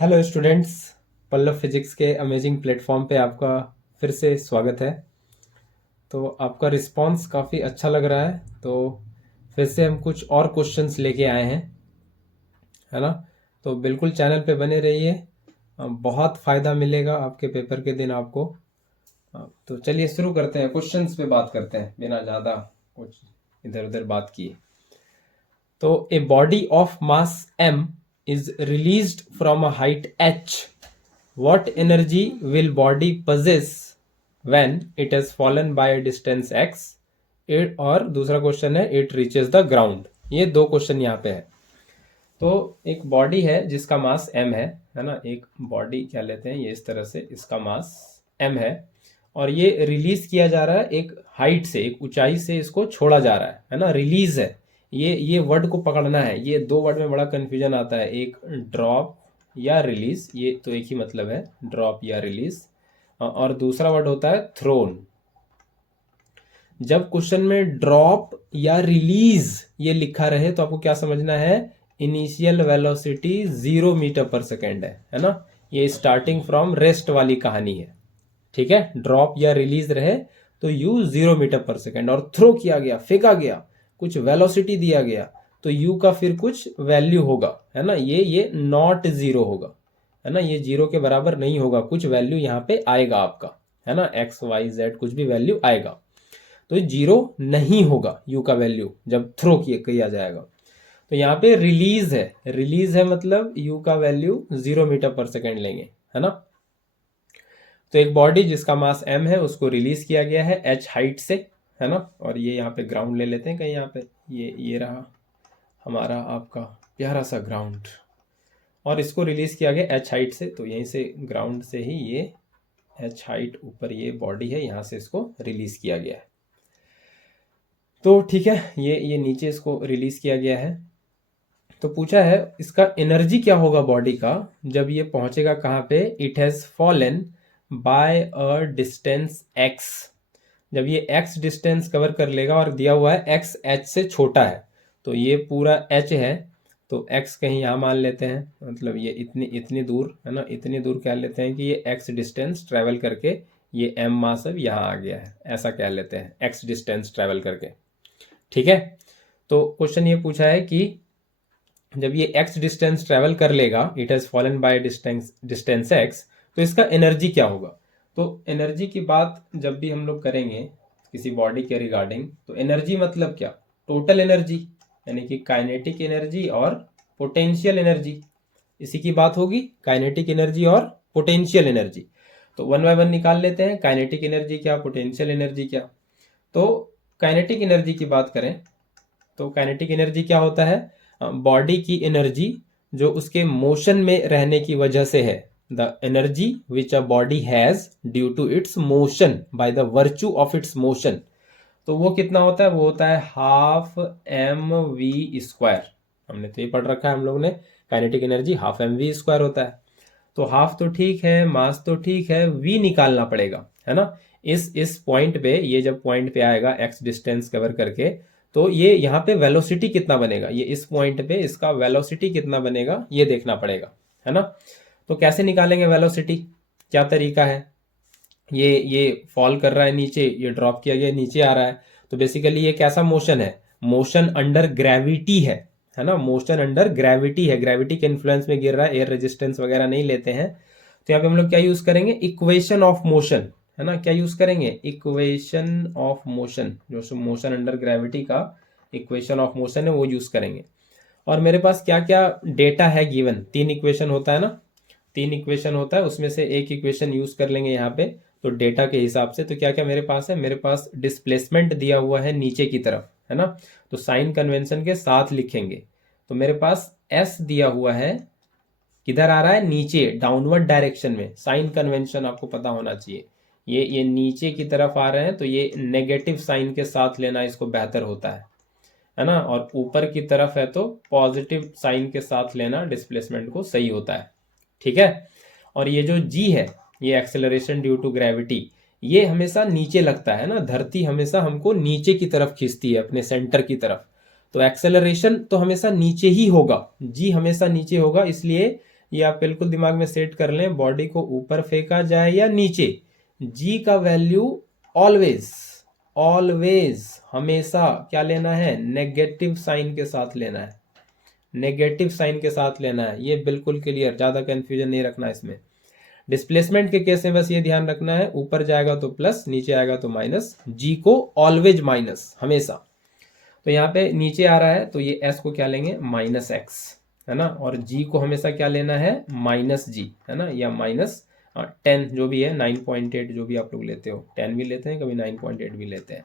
Hello students, Pallav physics के amazing platform पे आपका फिर से स्वागत है। तो आपका रिस्पांस काफ़ी अच्छा लग रहा है, तो फिर से हम कुछ और क्वेश्चंस लेके आए हैं, है ना। तो बिल्कुल चैनल पे बने रहिए, बहुत फ़ायदा मिलेगा आपके पेपर के दिन आपको। तो चलिए शुरू करते हैं, क्वेश्चंस पे बात करते हैं बिना ज़्यादा कुछ इधर उधर बात किए। तो ए body of mass m is released from a height h. What energy will body possess when it has fallen by a distance x? और दूसरा क्वेश्चन है it reaches the ground। ये दो क्वेश्चन यहाँ पे है। तो एक बॉडी है जिसका मास m है ना। एक बॉडी क्या लेते हैं, ये इस तरह से, इसका मास m है और ये रिलीज किया जा रहा है एक हाइट से, एक ऊंचाई से इसको छोड़ा जा रहा है ना। रिलीज है, ये वर्ड को पकड़ना है। ये दो वर्ड में बड़ा कंफ्यूजन आता है, एक ड्रॉप या रिलीज, ये तो एक ही मतलब है, ड्रॉप या रिलीज। और दूसरा वर्ड होता है थ्रोन। जब क्वेश्चन में ड्रॉप या रिलीज ये लिखा रहे तो आपको क्या समझना है, इनिशियल वेलोसिटी 0 मीटर पर सेकेंड है ना। ये स्टार्टिंग फ्रॉम रेस्ट वाली कहानी है, ठीक है। ड्रॉप या रिलीज रहे तो u 0 मीटर पर सेकेंड, और थ्रो किया गया, फेंका गया, कुछ वेलोसिटी दिया गया तो u का फिर कुछ वैल्यू होगा, है ना। ये नॉट जीरो होगा, है ना। ये जीरो के बराबर नहीं होगा, कुछ वैल्यू यहाँ पे आएगा आपका, है ना। x y z कुछ भी वैल्यू आएगा, तो जीरो नहीं होगा u का वैल्यू जब थ्रो किया जाएगा। तो यहाँ पे रिलीज है मतलब u का वैल्यू 0 मीटर पर सेकेंड लेंगे, है ना। तो एक बॉडी जिसका मास m है उसको रिलीज किया गया है h हाइट से, है ना। और ये यहाँ पे ग्राउंड ले लेते हैं कहीं, यहाँ पे ये रहा हमारा आपका प्यारा सा ग्राउंड, और इसको रिलीज किया गया h हाइट से। तो यहीं से ग्राउंड से ही ये h हाइट ऊपर ये बॉडी है, यहाँ से इसको रिलीज किया गया है। तो ठीक है, ये नीचे इसको रिलीज किया गया है। तो पूछा है इसका एनर्जी क्या होगा बॉडी का जब ये पहुंचेगा कहाँ पे, it has fallen bye a distance x। जब ये x डिस्टेंस कवर कर लेगा और दिया हुआ है x h से छोटा है, तो ये पूरा h है तो x कहीं यहाँ मान लेते हैं, मतलब ये इतनी दूर, है ना। इतनी दूर कह लेते हैं कि ये x डिस्टेंस ट्रेवल करके ये m मास अब यहाँ आ गया है, ऐसा कह लेते हैं, x डिस्टेंस ट्रेवल करके, ठीक है। तो क्वेश्चन ये पूछा है कि जब ये x डिस्टेंस ट्रेवल कर लेगा, it has fallen by distance x, तो इसका एनर्जी क्या होगा। तो एनर्जी की बात जब भी हम लोग करेंगे किसी बॉडी के रिगार्डिंग, तो एनर्जी मतलब क्या, टोटल एनर्जी, यानी कि काइनेटिक एनर्जी और पोटेंशियल एनर्जी, इसी की बात होगी, काइनेटिक एनर्जी और पोटेंशियल एनर्जी। तो वन बाय वन निकाल लेते हैं, काइनेटिक एनर्जी क्या, पोटेंशियल एनर्जी क्या। तो काइनेटिक एनर्जी की बात करें तो काइनेटिक एनर्जी क्या होता है, बॉडी की एनर्जी जो उसके मोशन में रहने की वजह से है, the energy which a body has due to its motion by the virtue of its motion. तो वो कितना होता है, वो होता है हाफ एम वी स्क्वायर। हमने तो ये पढ़ रखा है हम लोग ने, kinetic energy half m v square होता है। तो हाफ तो ठीक है, मास तो ठीक है, वी निकालना पड़ेगा, है ना। इस पॉइंट पे, ये जब पॉइंट पे आएगा एक्स डिस्टेंस कवर करके, तो ये यहाँ पे वेलोसिटी कितना बनेगा, ये इस पॉइंट पे इसका वेलोसिटी कितना बनेगा ये देखना पड़ेगा, है ना। तो कैसे निकालेंगे वेलोसिटी, क्या तरीका है, ये फॉल कर रहा है नीचे, ये ड्रॉप किया गया नीचे आ रहा है, तो बेसिकली ये कैसा मोशन है, मोशन अंडर ग्रेविटी है ना। मोशन अंडर ग्रेविटी है, ग्रेविटी के इन्फ्लुएंस में गिर रहा है, एयर रेजिस्टेंस वगैरह नहीं लेते हैं। तो यहाँ पे हम लोग क्या यूज करेंगे, इक्वेशन ऑफ मोशन, है ना। क्या यूज करेंगे, इक्वेशन ऑफ मोशन, जो मोशन अंडर ग्रेविटी का इक्वेशन ऑफ मोशन है वो यूज करेंगे। और मेरे पास क्या क्या डेटा है गिवन, 3 इक्वेशन होता है ना, 3 इक्वेशन होता है, उसमें से एक इक्वेशन यूज कर लेंगे यहाँ पे। तो डेटा के हिसाब से तो क्या क्या मेरे पास है, मेरे पास डिस्प्लेसमेंट दिया हुआ है नीचे की तरफ, है ना। तो साइन कन्वेंशन के साथ लिखेंगे, तो मेरे पास एस दिया हुआ है, किधर आ रहा है, नीचे, डाउनवर्ड डायरेक्शन में। साइन कन्वेंशन आपको पता होना चाहिए, ये नीचे की तरफ आ रहे हैं तो ये नेगेटिव साइन के साथ लेना इसको बेहतर होता है ना। और ऊपर की तरफ है तो पॉजिटिव साइन के साथ लेना डिस्प्लेसमेंट को सही होता है, ठीक है। और ये जो जी है, ये एक्सेलरेशन ड्यू टू ग्रेविटी, ये हमेशा नीचे लगता है ना, धरती हमेशा हमको नीचे की तरफ खींचती है, अपने सेंटर की तरफ। तो एक्सेलरेशन तो हमेशा नीचे ही होगा, जी हमेशा नीचे होगा, इसलिए ये आप बिल्कुल दिमाग में सेट कर लें, बॉडी को ऊपर फेंका जाए या नीचे, जी का वैल्यू ऑलवेज ऑलवेज हमेशा क्या लेना है, नेगेटिव साइन के साथ लेना है, नेगेटिव साइन के साथ लेना है। ये बिल्कुल क्लियर, ज्यादा कंफ्यूजन नहीं रखना इसमें। डिस्प्लेसमेंट के केस में बस ये ध्यान रखना है, ऊपर जाएगा तो प्लस, नीचे आएगा तो माइनस, जी को ऑलवेज माइनस हमेशा। तो यहाँ पे नीचे आ रहा है तो ये एस को क्या लेंगे, माइनस एक्स, है ना, और जी को हमेशा क्या लेना है, माइनस जी, है ना, या माइनस 10 जो भी है, 9.8 जो भी आप लोग लेते हो, 10 भी लेते हैं कभी, 9.8 भी लेते हैं।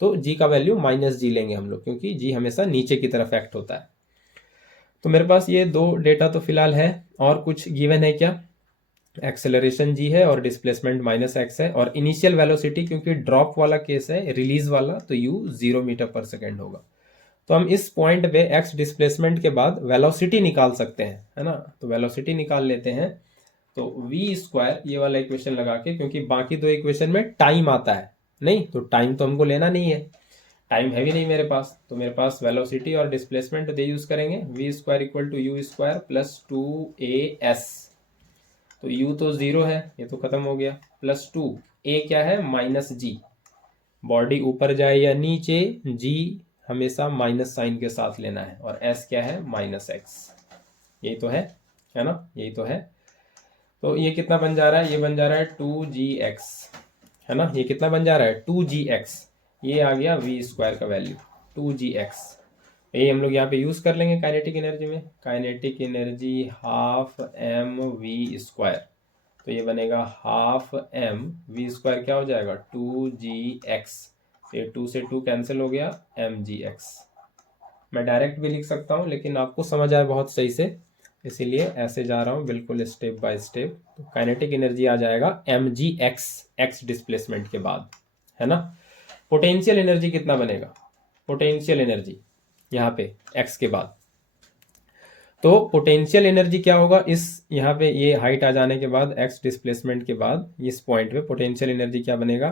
तो जी का वैल्यू माइनस जी लेंगे हम लोग, क्योंकि जी हमेशा नीचे की तरफ एक्ट होता है। तो मेरे पास ये दो डेटा तो फिलहाल है, और कुछ गिवन है क्या, एक्सेलरेशन जी है और डिस्प्लेसमेंट माइनस एक्स है, और इनिशियल वेलोसिटी क्योंकि ड्रॉप वाला केस है, रिलीज वाला, तो यू 0 मीटर पर सेकेंड होगा। तो हम इस पॉइंट पे एक्स डिस्प्लेसमेंट के बाद वेलोसिटी निकाल सकते हैं, है ना, तो वेलोसिटी निकाल लेते हैं। तो वी स्क्वायर ये वाला इक्वेशन लगा के, क्योंकि बाकी दो इक्वेशन में टाइम आता है नहीं, तो टाइम तो हमको लेना नहीं है, टाइम है भी नहीं मेरे पास, तो मेरे पास वेलोसिटी और डिस्प्लेसमेंट दे यूज करेंगे, v square equal to u square plus 2as। तो u तो 0 है, ये तो खत्म हो गया, प्लस 2, a क्या है, माइनस जी, बॉडी ऊपर जाए या नीचे, g हमेशा माइनस साइन के साथ लेना है, और s क्या है, माइनस एक्स। यही तो है ना, यही तो है। तो ये कितना बन जा रहा है, ये बन जा रहा है 2gx, है ना, ये कितना बन जा रहा है, 2gx, ये आ गया v स्क्वायर का वैल्यू 2gx। यही हम लोग यहाँ पे यूज कर लेंगे काइनेटिक एनर्जी में, kinetic energy half m v square, तो ये बनेगा हाफ एम वी स्क्वायर, क्या हो जाएगा, 2gx, ये 2 से 2 कैंसिल हो गया, mgx। मैं डायरेक्ट भी लिख सकता हूँ, लेकिन आपको समझ आए बहुत सही से, इसीलिए ऐसे जा रहा हूँ बिल्कुल स्टेप बाय स्टेप। तो काइनेटिक एनर्जी आ जाएगा mgx, एक्स डिस्प्लेसमेंट के बाद, है ना। पोटेंशियल एनर्जी कितना बनेगा, पोटेंशियल एनर्जी यहाँ पे x के बाद, तो पोटेंशियल एनर्जी क्या होगा, इस यहाँ पे ये हाइट आ जाने के बाद, x डिस्प्लेसमेंट के बाद इस पॉइंट पे पोटेंशियल एनर्जी क्या बनेगा।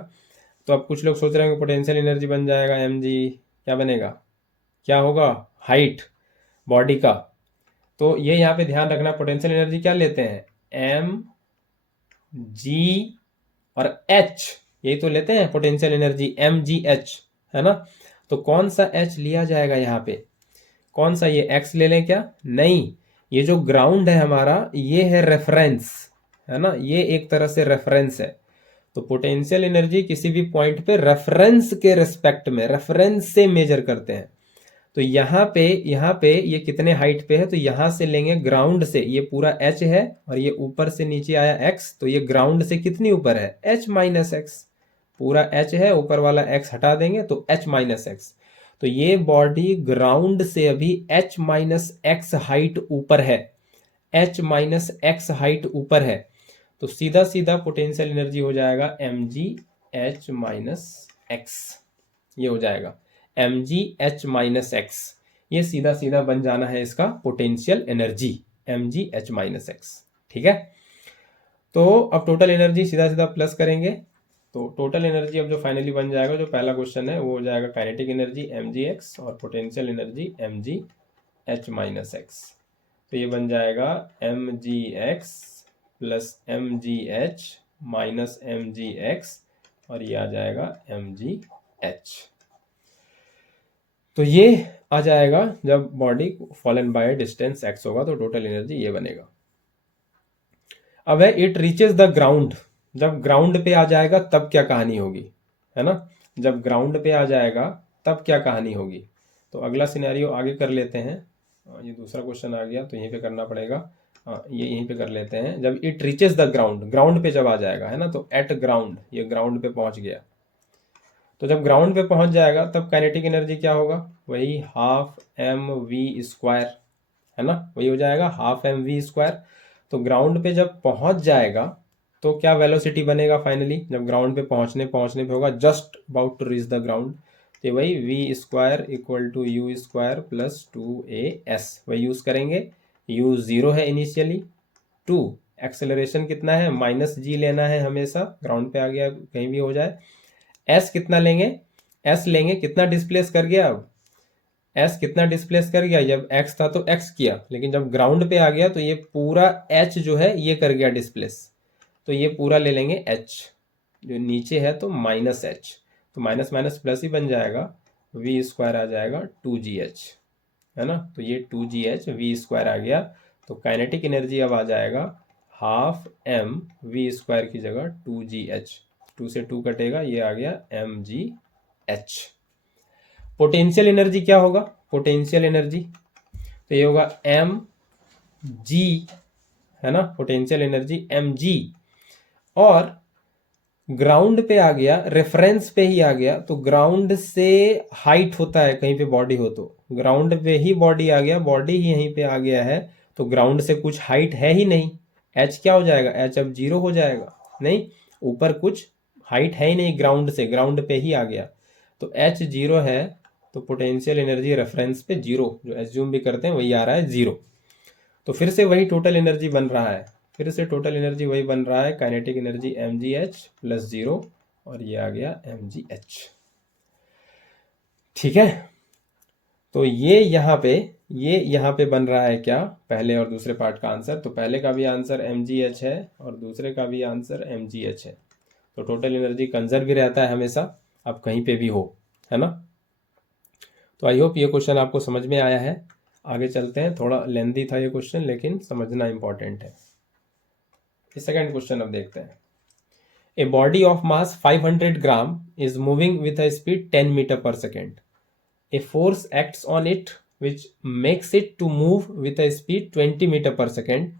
तो अब कुछ लोग सोच रहे हैं कि पोटेंशियल एनर्जी बन जाएगा mg, क्या बनेगा, क्या होगा, हाइट बॉडी का। तो ये यहाँ पे ध्यान रखना, पोटेंशियल एनर्जी क्या लेते हैं, m g और h, यही तो लेते हैं पोटेंशियल एनर्जी, mgh, है ना। तो कौन सा h लिया जाएगा यहाँ पे, कौन सा, ये x ले लें क्या, नहीं, ये जो ग्राउंड है हमारा, ये है रेफरेंस, है ना, ये एक तरह से रेफरेंस है। तो पोटेंशियल एनर्जी किसी भी पॉइंट पे रेफरेंस के रिस्पेक्ट में, रेफरेंस से मेजर करते हैं। तो यहाँ पे ये कितने हाइट पे है, तो यहां से लेंगे ग्राउंड से, ये पूरा h है, और ये ऊपर से नीचे आया x, तो ये ग्राउंड से कितनी ऊपर है, h माइनस एक्स, पूरा h है, ऊपर वाला x हटा देंगे तो h माइनस एक्स। तो ये बॉडी ग्राउंड से अभी h माइनस एक्स हाइट ऊपर है, h माइनस एक्स हाइट ऊपर है। तो सीधा सीधा पोटेंशियल एनर्जी हो जाएगा mg h माइनस एक्स, ये हो जाएगा mg h माइनस एक्स, ये सीधा सीधा बन जाना है इसका potential energy, mg h minus x, ठीक है। तो अब टोटल एनर्जी सीधा सीधा प्लस करेंगे, तो टोटल एनर्जी अब जो फाइनली बन जाएगा, जो पहला क्वेश्चन है वो हो जाएगा काइनेटिक एनर्जी mgx और potential energy mg h minus x. तो ये बन जाएगा mgx plus mgh minus mgx, और ये आ जाएगा mgh। तो ये आ जाएगा जब body fallen by distance x होगा, तो टोटल एनर्जी ये बनेगा। अब है इट रीचेज द ग्राउंड, जब ग्राउंड पे आ जाएगा तब क्या कहानी होगी, है ना, जब ग्राउंड पे आ जाएगा तब क्या कहानी होगी। तो अगला सिनेरियो आगे कर लेते हैं, ये दूसरा क्वेश्चन आ गया तो यहीं पे करना पड़ेगा, ये यहीं पे कर लेते हैं। जब it reaches the ground, ground पे जब आ जाएगा, है ना, तो एट ग्राउंड, ये ग्राउंड पे पहुंच गया। तो जब ग्राउंड पे पहुंच जाएगा तब काइनेटिक एनर्जी क्या होगा, वही हाफ एम वी स्क्वायर, है ना, वही हो जाएगा हाफ एम वी स्क्वायर। तो ग्राउंड पे जब पहुंच जाएगा तो क्या वेलोसिटी बनेगा फाइनली, जब ग्राउंड पे पहुंचने पे होगा, just about to reach the ground, तो वही v square equal to u square plus 2as, वही यूज करेंगे। u 0 है इनिशियली, 2 एक्सेलरेशन कितना है, माइनस जी लेना है हमेशा, ग्राउंड पे आ गया कहीं भी हो जाए। s कितना लेंगे, s लेंगे, कितना डिस्प्लेस कर गया, अब एस कितना डिस्प्लेस कर गया, जब एक्स था तो एक्स किया, लेकिन जब ग्राउंड पे आ गया तो ये पूरा एच जो है ये कर गया डिस्प्लेस। तो ये पूरा ले लेंगे एच, जो नीचे है तो माइनस एच, तो माइनस माइनस प्लस ही बन जाएगा, वी स्क्वायर आ जाएगा 2gh, है ना। तो ये 2gh वी स्क्वायर आ गया। तो काइनेटिक एनर्जी अब आ जाएगा हाफ एम वी स्क्वायर की जगह 2gh, 2 से 2 कटेगा, ये आ गया mgh। पोटेंशियल एनर्जी क्या होगा, पोटेंशियल एनर्जी तो ये होगा एम जी, है ना, पोटेंशियल एनर्जी एम जी। और ग्राउंड पे आ गया, रेफरेंस पे ही आ गया, तो ग्राउंड से हाइट होता है कहीं पे बॉडी हो, तो ग्राउंड पे ही बॉडी आ गया, बॉडी ही यहीं पे आ गया है, तो ग्राउंड से कुछ हाइट है ही नहीं, एच क्या हो जाएगा, एच अब 0 हो जाएगा, नहीं ऊपर कुछ हाइट है ही नहीं ग्राउंड से, ग्राउंड पे ही आ गया, तो एच 0 है, तो पोटेंशियल एनर्जी रेफरेंस पे 0, जो एज्यूम भी करते हैं वही आ रहा है 0। तो फिर से वही टोटल एनर्जी बन रहा है, फिर से टोटल एनर्जी वही बन रहा है, काइनेटिक एनर्जी mgh प्लस 0, और ये आ गया mgh। ठीक है, तो ये यहाँ पे बन रहा है क्या, पहले और दूसरे पार्ट का आंसर। तो पहले का भी आंसर mgh है और दूसरे का भी आंसर mgh है। तो टोटल एनर्जी कंजर्व भी रहता है हमेशा, अब कहीं पे भी हो, है ना। तो आई होप ये क्वेश्चन आपको समझ में आया है। आगे चलते हैं, थोड़ा लेंदी था ये क्वेश्चन, लेकिन समझना इंपॉर्टेंट है। सेकंड क्वेश्चन अब देखते हैं। A body of mass 500 gram is moving with a speed 10 metre पर second. A force acts on it which makes it to move with a speed 20 meter per second.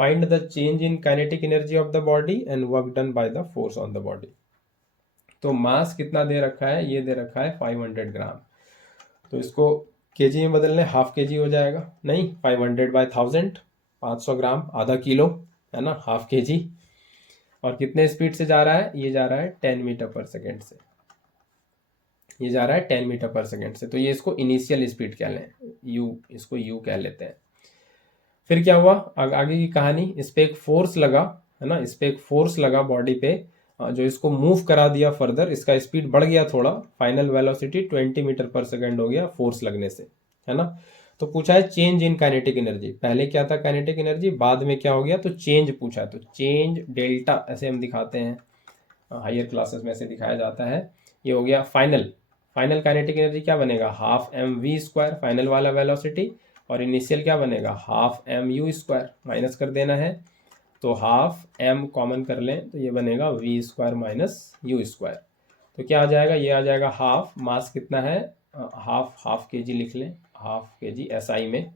Find the change in kinetic energy of the body and work done by the force on the body. तो मास कितना दे रखा है, ये दे रखा है 500 ग्राम, तो इसको KG में बदलने हाफ केजी हो जाएगा, नहीं 500 बाय 1000, 500 ग्राम आधा किलो, है ना, हाफ केजी। और कितने स्पीड से जा रहा है, ये जा रहा है 10 मीटर पर सेकेंड से, ये जा रहा है 10 मीटर पर सेकेंड से। तो ये इसको इनिशियल स्पीड कह लें, यू, इसको यू कह लेते हैं। फिर क्या हुआ, आगे की कहानी, इस पे एक फोर्स लगा, है ना, इस पे एक फोर्स लगा बॉडी पे, जो इसको मूव करा दिया फर्दर, इसका स्पीड बढ़ गया थोड़ा, फाइनल वेलोसिटी 20 मीटर पर सेकेंड हो गया फोर्स लगने से, है ना। तो पूछा है चेंज इन काइनेटिक एनर्जी, पहले क्या था काइनेटिक एनर्जी, बाद में क्या हो गया, तो चेंज पूछा है, तो चेंज डेल्टा ऐसे हम दिखाते हैं, हायर क्लासेस में ऐसे दिखाया जाता है। ये हो गया फाइनल, फाइनल काइनेटिक एनर्जी क्या बनेगा, half m v square, final वाला वेलोसिटी, और इनिशियल क्या बनेगा, half m u square, minus कर देना है, तो हाफ एम कॉमन कर लें, तो ये बनेगा v square minus u square. तो क्या आ जाएगा, ये आ जाएगा हाफ, मास कितना है, हाफ के जी लिख लें, हाफ के जी एसआई में,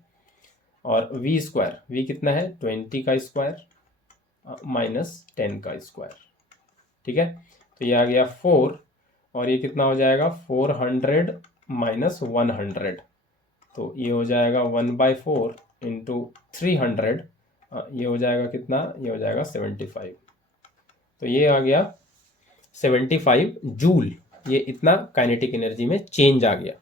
और वी स्क्वायर, वी कितना है 20 का स्क्वायर माइनस 10 का स्क्वायर, ठीक है। तो ये आ गया 4, और ये कितना हो जाएगा 400 माइनस 100, तो ये हो जाएगा 1/4 इंटू 300, ये हो जाएगा कितना, ये हो जाएगा 75। तो ये आ गया 75 जूल, ये इतना काइनेटिक एनर्जी में चेंज आ गया।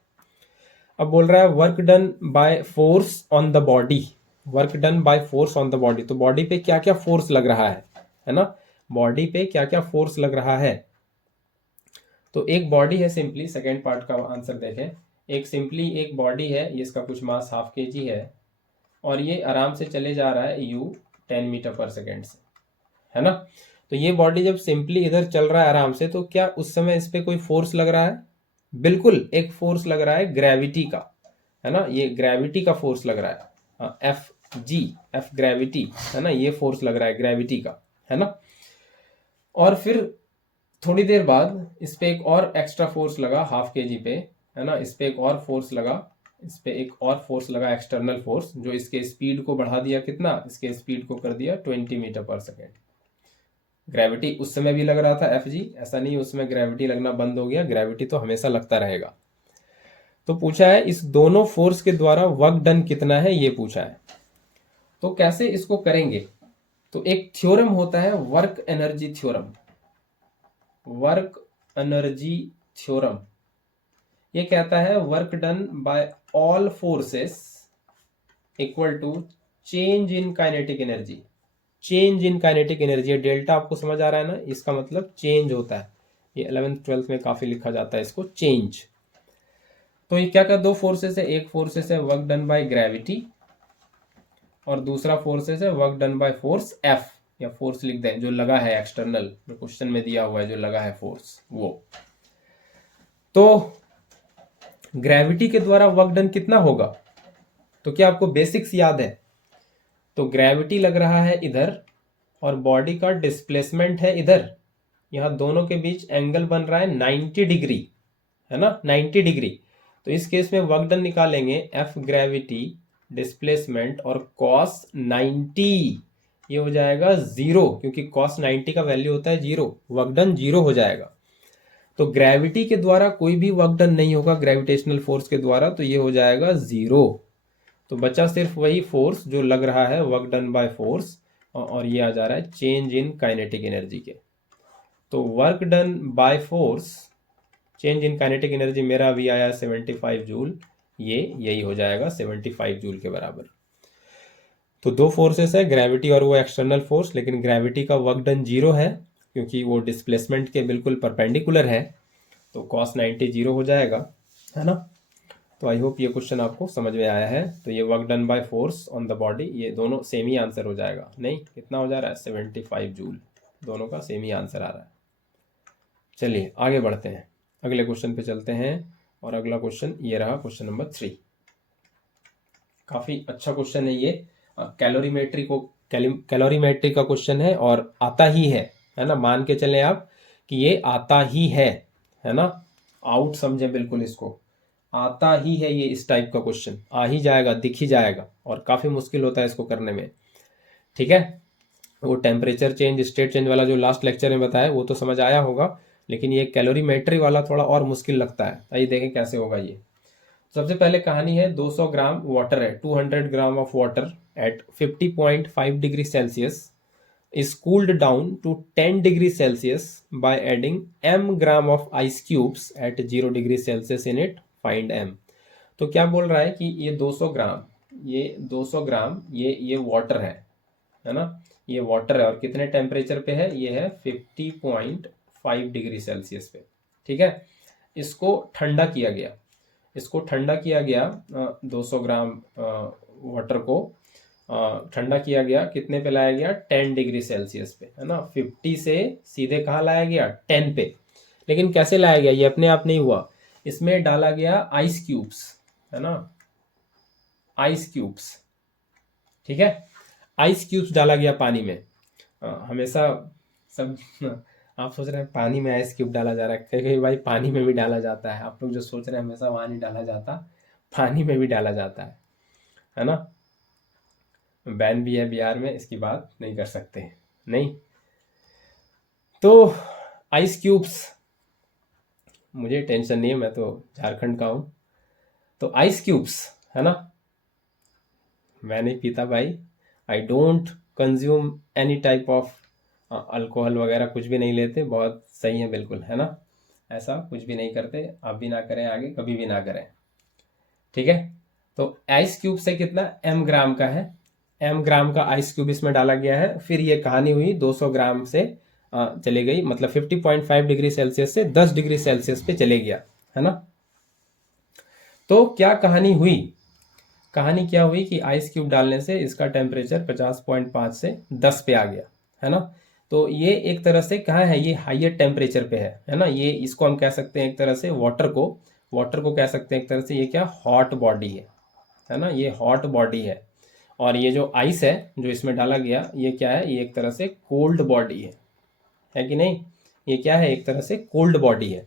अब बोल रहा है work done by force on the body, work done by force on the body, तो बॉडी पे क्या क्या फोर्स लग रहा है ना, बॉडी पे क्या क्या फोर्स लग रहा है। तो एक बॉडी है सिंपली, सेकेंड पार्ट का आंसर देखें, एक सिंपली एक बॉडी है, ये इसका कुछ मास हाफ के जी है, और ये आराम से चले जा रहा है यू 10 मीटर पर सेकेंड से, है ना। तो ये बॉडी जब सिंपली इधर चल रहा है आराम से, तो क्या उस समय इस पे कोई फोर्स लग रहा है, बिल्कुल एक फोर्स लग रहा है ग्रेविटी का, है ना, ये ग्रेविटी का फोर्स लग रहा है, एफ जी, एफ ग्रेविटी, है ना, ये फोर्स लग रहा है ग्रेविटी का, है ना। और फिर थोड़ी देर बाद इस पे एक और एक्स्ट्रा फोर्स लगा हाफ के जी पे, है ना, इस पे एक और फोर्स लगा, इस पे एक और फोर्स लगा एक्सटर्नल फोर्स, जो इसके स्पीड को बढ़ा दिया, कितना, इसके स्पीड को कर दिया 20 मीटर पर सेकेंड। ग्रेविटी उस समय भी लग रहा था एफ जी, ऐसा नहीं उसमें ग्रेविटी लगना बंद हो गया, ग्रेविटी तो हमेशा लगता रहेगा। तो पूछा है इस दोनों फोर्स के द्वारा वर्क डन कितना है, ये पूछा है। तो कैसे इसको करेंगे, तो एक थ्योरम होता है work energy theorem, work energy theorem, ये कहता है work done by all forces equal to change in kinetic energy, change in kinetic energy, delta आपको समझ आ रहा है ना, इसका मतलब चेंज होता है, ये 11th 12th में काफी लिखा जाता है इसको, चेंज। तो ये क्या दो फोर्सेस है, एक फोर्सेस है वर्क डन बाय ग्रेविटी और दूसरा फोर्सेस है work done by force F, या फोर्स लिख दें जो लगा है एक्सटर्नल, जो क्वेश्चन में दिया हुआ है जो लगा है फोर्स वो। तो ग्रेविटी के द्वारा वर्क डन कितना होगा, तो क्या आपको बेसिक्स याद है? तो ग्रेविटी लग रहा है इधर और बॉडी का डिस्प्लेसमेंट है इधर, यहां दोनों के बीच एंगल बन रहा है 90 डिग्री, है ना, 90 डिग्री। तो इस केस में वर्क डन निकालेंगे एफ ग्रेविटी डिस्प्लेसमेंट और कॉस 90, ये हो जाएगा 0, क्योंकि कॉस 90 का वैल्यू होता है 0, वर्क डन 0 हो जाएगा। तो ग्रेविटी के द्वारा कोई भी वर्क डन नहीं होगा ग्रेविटेशनल फोर्स के द्वारा, तो ये हो जाएगा 0। तो बचा सिर्फ वही फोर्स जो लग रहा है वर्क डन बाय फोर्स, और ये आ जा रहा है चेंज इन काइनेटिक एनर्जी के। तो work done by force change in kinetic energy मेरा भी आया 75 जूल, ये यही हो जाएगा 75 जूल के बराबर। तो दो फोर्सेस है, ग्रेविटी और वो एक्सटर्नल फोर्स, लेकिन ग्रेविटी का वर्क डन 0 है क्योंकि वो डिस्प्लेसमेंट के बिल्कुल परपेंडिकुलर है, तो cos 90 0 हो जाएगा, है ना। तो आई होप ये क्वेश्चन आपको समझ में आया है। तो ये work done by force on the body, ये दोनों सेम ही आंसर हो जाएगा, नहीं कितना हो जा रहा है 75 जूल, दोनों का सेम ही आंसर आ रहा है। चलिए आगे बढ़ते हैं, अगले क्वेश्चन पे चलते हैं, और अगला क्वेश्चन ये रहा क्वेश्चन नंबर 3। काफ़ी अच्छा क्वेश्चन है ये, कैलोरीमेट्री का क्वेश्चन है और आता ही है ना, मान के चलें आप कि ये आता ही है ना, आउट समझे बिल्कुल इसको, आता ही है ये, इस टाइप का क्वेश्चन आ ही जाएगा, दिख ही जाएगा, और काफ़ी मुश्किल होता है इसको करने में, ठीक है। वो टेम्परेचर चेंज स्टेट चेंज वाला जो लास्ट लेक्चर में बताया वो तो समझ आया होगा, लेकिन ये कैलोरीमेट्री वाला थोड़ा और मुश्किल लगता है। आइए देखें कैसे होगा ये। सबसे पहले कहानी है 200 ग्राम वाटर है, 200 gram of water at 50.5 degree Celsius is cooled down to 10 degree Celsius by adding m gram of ice cubes at 0 degree Celsius in it, find m। तो क्या बोल रहा है कि ये 200 ग्राम, ये 200 ग्राम ये वाटर है ना, ये वाटर है और कितने टेम्परेचर पे है, ये है 50.5 डिग्री सेल्सियस पे, ठीक है। इसको ठंडा किया गया, इसको ठंडा किया गया 200 ग्राम वाटर को ठंडा किया गया, कितने पे लाया गया 10 डिग्री सेल्सियस पे, है ना। 50 से सीधे कहाँ लाया गया 10 पे, लेकिन कैसे लाया गया, ये अपने आप नहीं हुआ, इसमें डाला गया आइस क्यूब्स, है ना, आइस क्यूब्स, ठीक है, आइस क्यूब्स डाला गया पानी में। हमेशा सब आप सोच रहे हैं पानी में आइस क्यूब डाला जा रहा है, कहीं कहीं भाई पानी में भी डाला जाता है, आप लोग जो सोच रहे हैं हमेशा वहाँ नहीं डाला जाता, पानी में भी डाला जाता है ना। बैन भी है बिहार में, इसकी बात नहीं कर सकते, नहीं। तो आइस क्यूब्स, मुझे टेंशन नहीं है, मैं तो झारखंड का हूँ। तो आइस क्यूब्स, है ना, मैं नहीं पीता भाई, I don't consume any type of alcohol वगैरह, कुछ भी नहीं लेते, बहुत सही है बिल्कुल, है ना, ऐसा कुछ भी नहीं करते, आप भी ना करें, आगे कभी भी ना करें, ठीक है। तो आइस क्यूब से कितना m ग्राम का है, m ग्राम का आइस क्यूब इसमें डाला गया है, फिर ये कहानी हुई 200 ग्राम से चले गई, मतलब 50.5 डिग्री सेल्सियस से 10 डिग्री सेल्सियस पे चले गया, है ना। तो क्या कहानी हुई, कहानी क्या हुई कि आइस क्यूब डालने से इसका टेम्परेचर 50.5 से 10 पे आ गया, है ना। तो ये एक तरह से कहाँ है, ये हाइयर टेम्परेचर पे है ना, ये इसको हम कह सकते हैं एक तरह से वाटर को कह सकते हैं एक तरह से, ये क्या हॉट बॉडी है ना, ये हॉट बॉडी है, और ये जो आइस है जो इसमें डाला गया ये क्या है, ये एक तरह से कोल्ड बॉडी है कि नहीं, ये क्या है, एक तरह से कोल्ड बॉडी है।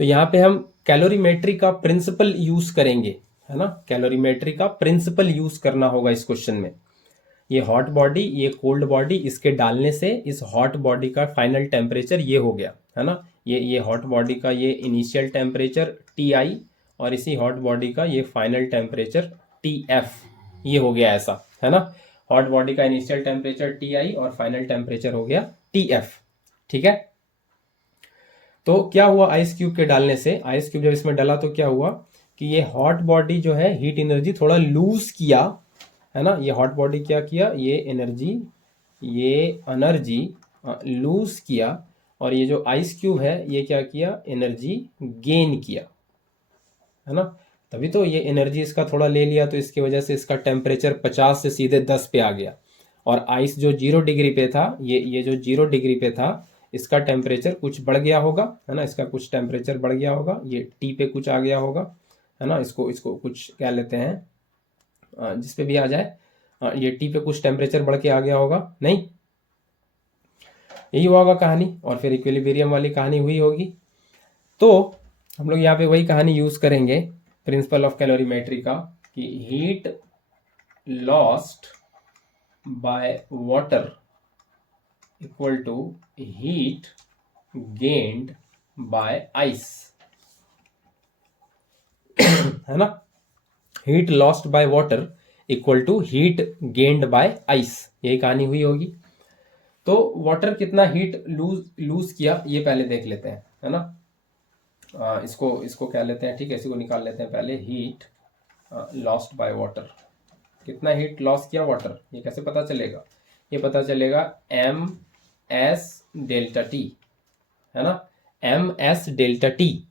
तो यहाँ पे हम कैलोरीमेट्री का प्रिंसिपल यूज करेंगे, है ना, कैलोरीमेट्री का प्रिंसिपल यूज करना होगा इस क्वेश्चन में। ये हॉट बॉडी, ये कोल्ड बॉडी, इसके डालने से इस हॉट बॉडी का फाइनल टेम्परेचर ये हो गया, है ना, ये हॉट बॉडी का ये इनिशियल टेम्परेचर Ti, और इसी हॉट बॉडी का ये फाइनल टेम्परेचर Tf, ये हो गया ऐसा, है ना। हॉट बॉडी का इनिशियल टेम्परेचर Ti और फाइनल टेम्परेचर हो गया Tf, ठीक है। तो क्या हुआ आइस क्यूब के डालने से, आइस क्यूब जब इसमें डाला तो क्या हुआ कि ये हॉट बॉडी जो है हीट एनर्जी थोड़ा लूज किया, है ना, ये हॉट बॉडी क्या किया, ये एनर्जी लूज किया, और ये जो आइस क्यूब है ये क्या किया, एनर्जी गेन किया, है ना। तभी तो ये एनर्जी इसका थोड़ा ले लिया, तो इसकी वजह से इसका टेम्परेचर 50 से सीधे 10 पे आ गया। और आइस जो 0 डिग्री पे था, ये जो 0 डिग्री पे था, इसका टेम्परेचर कुछ बढ़ गया होगा, है ना। इसका कुछ टेम्परेचर बढ़ गया होगा, ये टी पे कुछ आ गया होगा, है ना। इसको इसको कुछ क्या लेते हैं, जिस पे भी आ जाए, ये टी पे कुछ टेम्परेचर बढ़ के आ गया होगा, नहीं, यही हुआ होगा कहानी। और फिर इक्विलिब्रियम वाली कहानी हुई होगी। तो हम लोग यहाँ पे वही कहानी यूज करेंगे प्रिंसिपल ऑफ कैलोरीमेट्री का, कि heat lost by water equal to heat gained by ice, है ना। Heat lost by water equal to heat gained by ice, यही कहानी हुई होगी। तो वाटर कितना हीट लूज किया ये पहले देख लेते हैं, है ना। इसको क्या लेते हैं, ठीक है, इसी को निकाल लेते हैं पहले। हीट लॉस्ट बाय वाटर, कितना हीट लॉस किया वाटर, ये कैसे पता चलेगा, ये पता चलेगा एम एस डेल्टा टी, है ना, एम एस डेल्टा टी।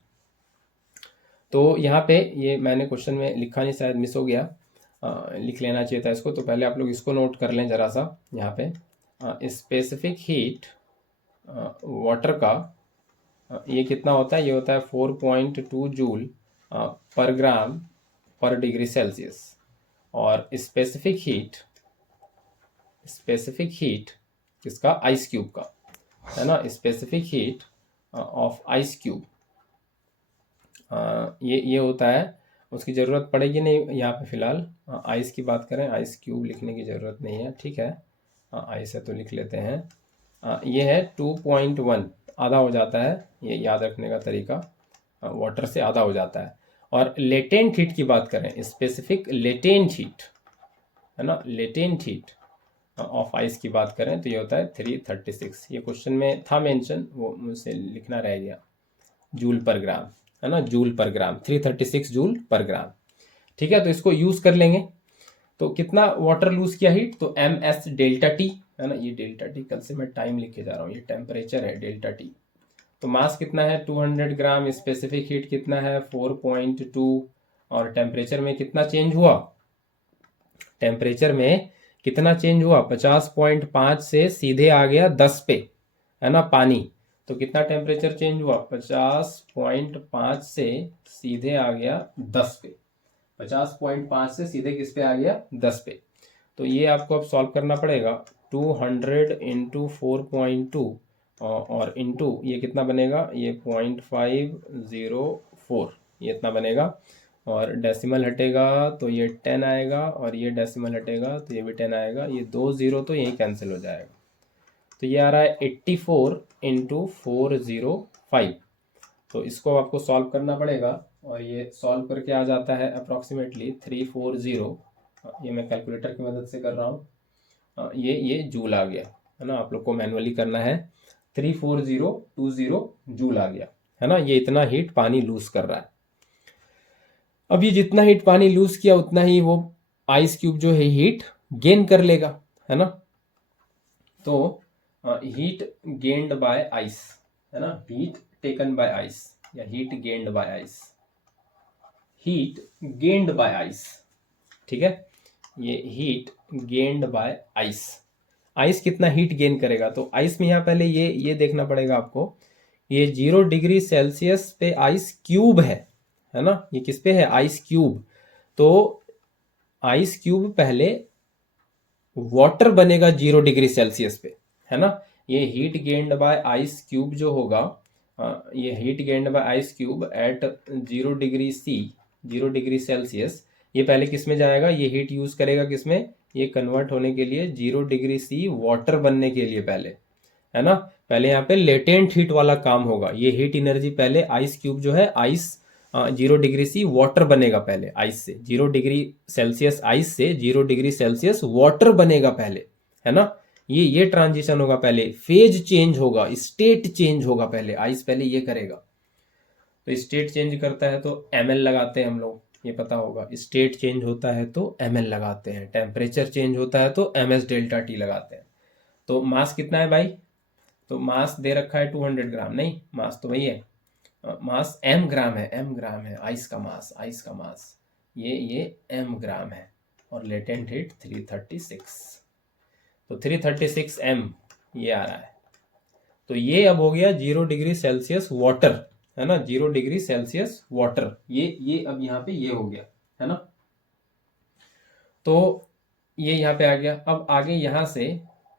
तो यहाँ पे ये मैंने क्वेश्चन में लिखा नहीं, शायद मिस हो गया, लिख लेना चाहिए था इसको। तो पहले आप लोग इसको नोट कर लें जरा सा। यहाँ पे स्पेसिफिक हीट वाटर का ये कितना होता है, ये होता है 4.2 जूल पर ग्राम पर डिग्री सेल्सियस। और स्पेसिफिक हीट किसका, आइस क्यूब का, है ना। Specific heat of ice cube, ये होता है, उसकी ज़रूरत पड़ेगी नहीं यहाँ पे फिलहाल। आइस की बात करें, आइस क्यूब लिखने की ज़रूरत नहीं है, ठीक है। आइस है तो लिख लेते हैं। ये है 2.1, आधा हो जाता है, ये याद रखने का तरीका, वाटर से आधा हो जाता है। और लेटेंट हीट की बात करें, स्पेसिफिक लेटेंट हीट, है ना, लेटेंट हीट ऑफ आइस की बात करें तो ये होता है 336। ये क्वेश्चन में था मेंशन, वो मुझसे लिखना रह गया, जूल पर ग्राम, है ना, जूल पर ग्राम, 336 जूल पर ग्राम, ठीक है। तो इसको यूज कर लेंगे। तो कितना वाटर लूज किया हीट, तो एम एस डेल्टा टी, है ना। ये डेल्टा टी कल से मैं टाइम लिख के जा रहा हूँ, ये टेम्परेचर है डेल्टा टी। तो मास कितना है 200 ग्राम, स्पेसिफिक हीट कितना है 4.2, और टेम्परेचर में कितना चेंज हुआ, टेम्परेचर में कितना चेंज हुआ, 50.5 से सीधे आ गया 10 पे, है ना, पानी। तो कितना टेम्परेचर चेंज हुआ, 50.5 से सीधे आ गया 10 पे, 50.5 से सीधे किस पे आ गया, 10 पे। तो ये आपको अब सॉल्व करना पड़ेगा, 200 इंटू 4.2 और इंटू ये कितना बनेगा, ये 0.504, ये इतना बनेगा। और डेसिमल हटेगा तो ये 10 आएगा, और ये डेसिमल हटेगा तो ये भी 10 आएगा, ये 2 0 तो यही कैंसिल हो जाएगा। तो ये आ रहा है 84 इंटू 405। तो इसको आपको सॉल्व करना पड़ेगा, और ये सॉल्व करके आ जाता है अप्रॉक्सीमेटली 340। ये मैं कैलकुलेटर की मदद से कर रहा हूँ, ये जूल आ गया, है ना। आप लोग को मैनुअली करना है, 34020 जूल आ गया, है ना। ये इतना हीट पानी लूज कर रहा है। अब ये जितना हीट पानी लूज किया उतना ही वो आइस क्यूब जो है हीट गेन कर लेगा, है ना। तो हीट गेन्ड बाय आइस, है ना, हीट टेकन बाय आइस या heat gained by ice, heat gained by ice, ठीक है। ये heat gained by ice, ice कितना हीट गेन करेगा। तो आइस में यहाँ पहले ये देखना पड़ेगा आपको, ये 0 डिग्री सेल्सियस पे आइस क्यूब है ना। ये किस पे है, आइस क्यूब। तो आइस क्यूब पहले वाटर बनेगा 0 डिग्री सेल्सियस पे, है ना। ये heat gained by ice cube जो होगा, ये heat gained by ice cube at 0 degree C, 0 degree Celsius, ये पहले किस में जाएगा, ये हीट यूज करेगा किसमें, ये कन्वर्ट होने के लिए 0 डिग्री सी वाटर बनने के लिए पहले, है ना। पहले यहाँ पे लेटेंट हीट वाला काम होगा, ये हीट एनर्जी पहले आइस क्यूब जो है, आइस 0 डिग्री सी वाटर बनेगा पहले, आइस से 0 डिग्री सेल्सियस, आइस से 0 डिग्री सेल्सियस वाटर बनेगा पहले, है ना। ये ट्रांजिशन होगा पहले, फेज चेंज होगा, स्टेट चेंज होगा पहले, आइस पहले ये करेगा। तो स्टेट चेंज करता है तो ml लगाते हैं हम लोग, ये पता होगा। स्टेट चेंज होता है तो ml लगाते हैं, टेम्परेचर चेंज होता है तो ms डेल्टा टी लगाते हैं। तो मास कितना है भाई, तो मास दे रखा है 200 ग्राम, नहीं, मास तो वही है, मास m ग्राम है आइस का मास ये m ग्राम है और लेटेंट हीट 336, तो 336 m ये आ रहा है। तो ये अब हो गया 0 डिग्री सेल्सियस वाटर, है ना, 0 डिग्री सेल्सियस वाटर, ये अब यहाँ पे ये हो गया, है ना। तो ये यहाँ पे आ गया। अब आगे यहाँ से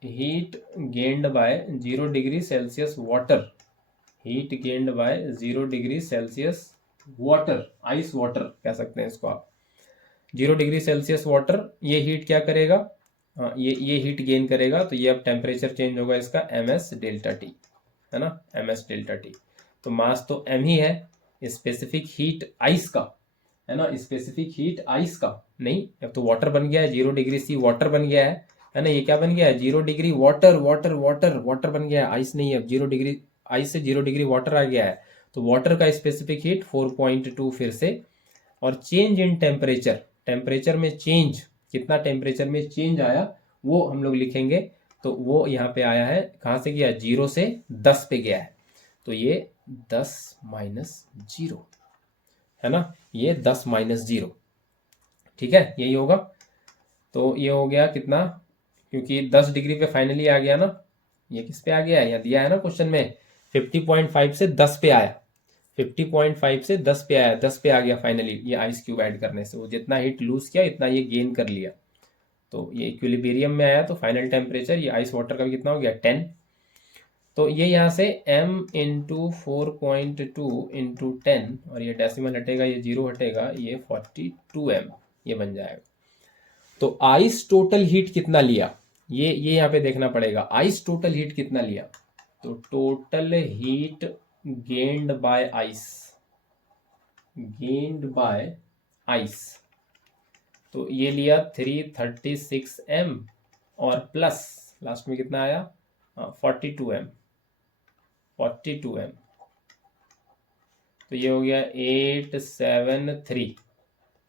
heat gained bye 0 degree Celsius water, heat gained bye 0 degree Celsius water, ice water कह सकते हैं इसको आप। 0 डिग्री सेल्सियस वाटर ये हीट क्या करेगा, ये हीट गेन करेगा, तो ये अब टेम्परेचर चेंज होगा इसका ms डेल्टा टी, है ना, ms डेल्टा टी। तो मास तो m ही है, स्पेसिफिक हीट आइस का, है ना, स्पेसिफिक हीट आइस का नहीं, अब तो वाटर बन गया है, 0 डिग्री सी वाटर बन गया है ना, ये क्या बन गया है, 0 degree water water water water बन गया है, आइस नहीं है अब, 0 डिग्री आइस से 0 डिग्री वाटर आ गया है। तो वाटर का स्पेसिफिक हीट 4.2 फिर से, और चेंज इन टेम्परेचर, टेम्परेचर में चेंज, कितना टेम्परेचर में चेंज आया वो हम लोग लिखेंगे। तो वो यहाँ पे आया है, कहाँ से गया, 0 से 10 पे गया है, तो ये 10 माइनस 0, है ना, ये 10 माइनस 0, ठीक है, यही होगा। तो ये हो गया कितना, क्योंकि 10 डिग्री पे फाइनली आ गया ना, ये किस पे आ गया है, यहाँ दिया है ना क्वेश्चन में, 50.5 से 10 पे आया, 50.5 से 10 पे आया, 10 पे आ गया फाइनली, ये आइस क्यूब ऐड करने से वो जितना हीट लूज किया इतना ये गेन कर लिया, तो ये इक्विलिब्रियम में आया। तो फाइनल टेम्परेचर ये आइस वाटर का भी कितना हो गया, 10। तो ये यहाँ से m इंटू 4.2 इंटू 10, और ये डेसिमल हटेगा, ये 0 हटेगा, ये 42m ये बन जाएगा। तो आइस टोटल हीट कितना लिया, ये यहाँ पे देखना पड़ेगा, आइस टोटल हीट कितना लिया। तो total heat gained by ice, gained by ice, तो ये लिया 336m और प्लस लास्ट में कितना आया, 42m, 42m, तो ये हो गया